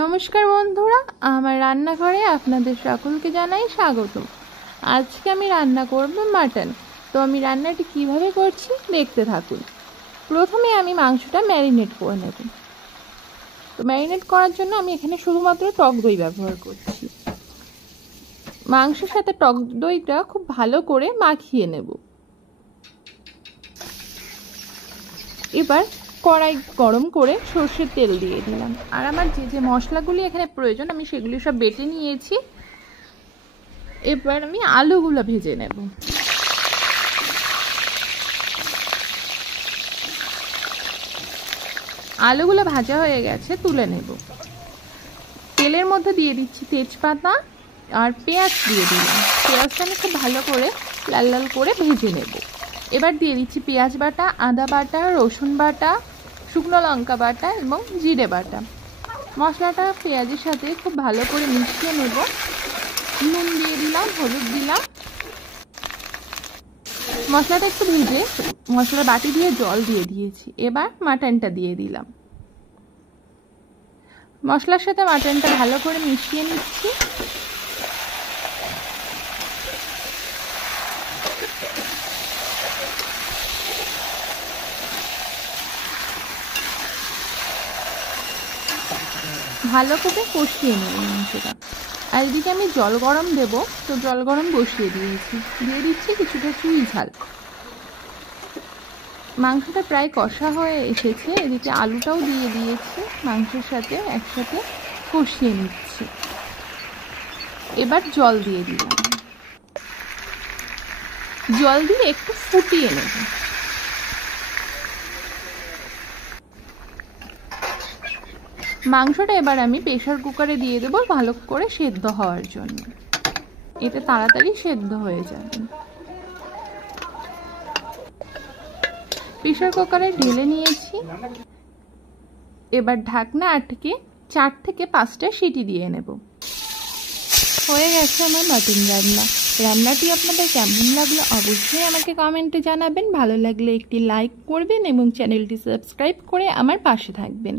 নমস্কার বন্ধুরা, আমার রান্নাঘরে আপনাদের সকলকে জানাই স্বাগত। আজকে আমি রান্না করব মাটন। তো আমি রান্নাটি কিভাবে করছি দেখতে থাকুন। প্রথমে আমি মাংসটা ম্যারিনেট করে নেব। তো ম্যারিনেট করার জন্য আমি এখানে শুধুমাত্র টক দই ব্যবহার করছি। মাংসের সাথে টক দইটা খুব ভালো করে মাখিয়ে নেব। এবার কড়াই গরম করে সর্ষের তেল দিয়ে দিলাম। আর আমার যে যে মশলাগুলি এখানে প্রয়োজন আমি সেগুলি সব বেটে নিয়েছি। এবার আমি আলুগুলো ভেজে নেব। আলুগুলো ভাজা হয়ে গেছে, তুলে নেব। তেলের মধ্যে দিয়ে দিচ্ছি তেজপাতা আর পেঁয়াজ দিয়ে দিলাম। পেঁয়াজটা আমি খুব ভালো করে লাল লাল করে ভেজে নেব। এবার দিয়ে দিচ্ছি পেঁয়াজ বাটা, আদা বাটা, রসুন বাটা, শুকনো লঙ্কা বাটা এবং জিরে বাটা। মশলাটা পেঁয়াজের সাথে খুব ভালো করে মিশিয়ে নেব। নুন দিয়ে দিলাম, হলুদ দিলাম। মশলাটা একটু ভেজে মশলার বাটি দিয়ে জল দিয়ে দিয়েছি। এবার মাটনটা দিয়ে দিলাম। মশলার সাথে মাটনটা ভালো করে মিশিয়ে নিচ্ছি। ভালো করে কষিয়ে নেব মাংসটা। আর এদিকে আমি জল গরম দেব, তো জল গরম বসিয়ে দিয়েছি। দিয়ে দিচ্ছি কিছুটা চুই ঝাল। মাংসটা প্রায় কষা হয়ে এসেছে। এদিকে আলুটাও দিয়ে দিয়েছি, মাংসের সাথে একসাথে কষিয়ে নিচ্ছি। এবার জল দিয়ে দিলাম। জল দিয়ে একটু ফুটিয়ে নেব। মাংসটা এবার আমি প্রেসার কুকারে দিয়ে দেবো ভালো করে সেদ্ধ হওয়ার জন্য। এতে তাড়াতাড়ি সেদ্ধ হয়ে যাবে। প্রেসার কুকারে ঢেলে নিয়েছি। এবার ঢাকনা আটকে 4 থেকে 5টা সিটি দিয়ে নেব। হয়ে গেছে আমার মাটন রান্না। রান্নাটি আপনাদের কেমন লাগলো অবশ্যই আমাকে কমেন্টে জানাবেন। ভালো লাগলে একটি লাইক করবেন এবং চ্যানেলটি সাবস্ক্রাইব করে আমার পাশে থাকবেন।